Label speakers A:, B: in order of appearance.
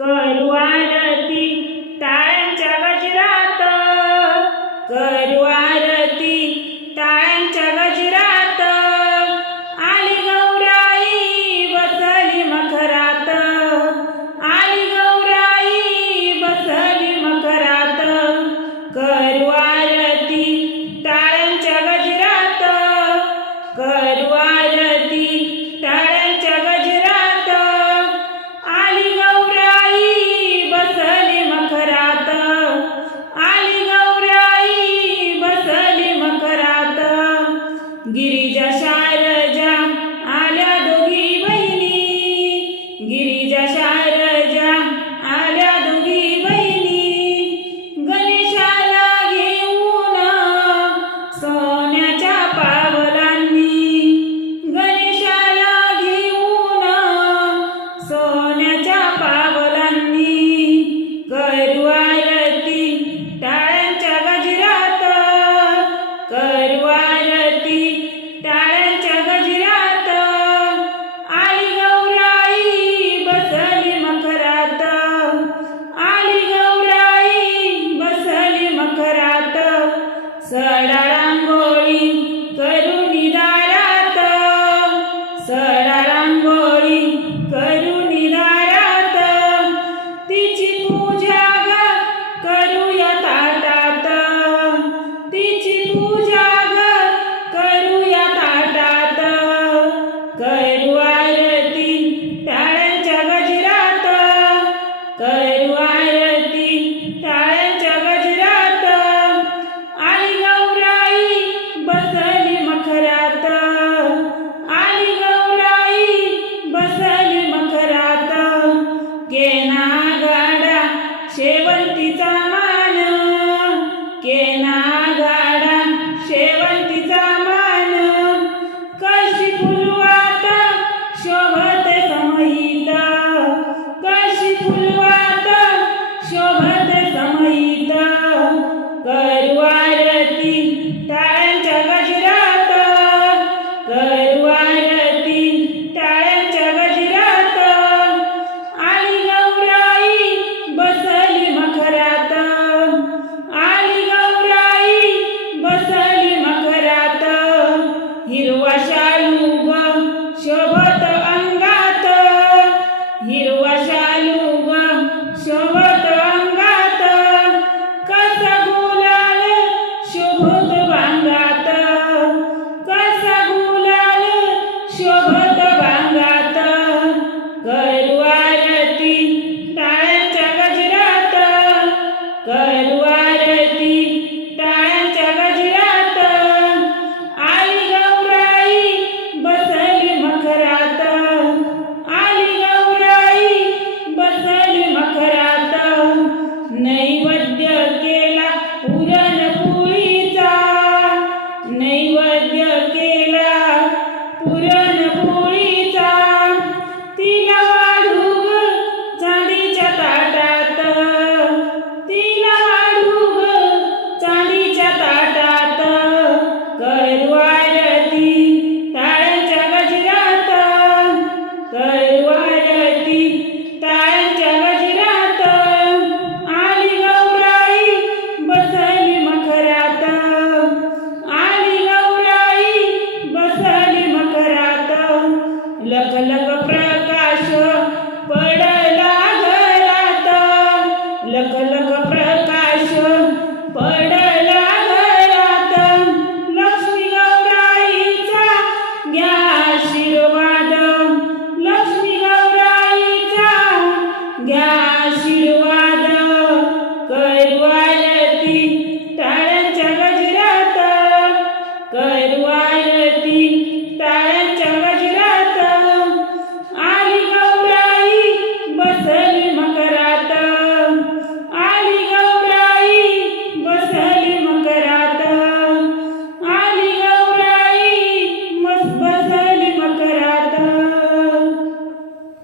A: करू आरती टाळ्यांच्या गजरात करू गिरिजा शायर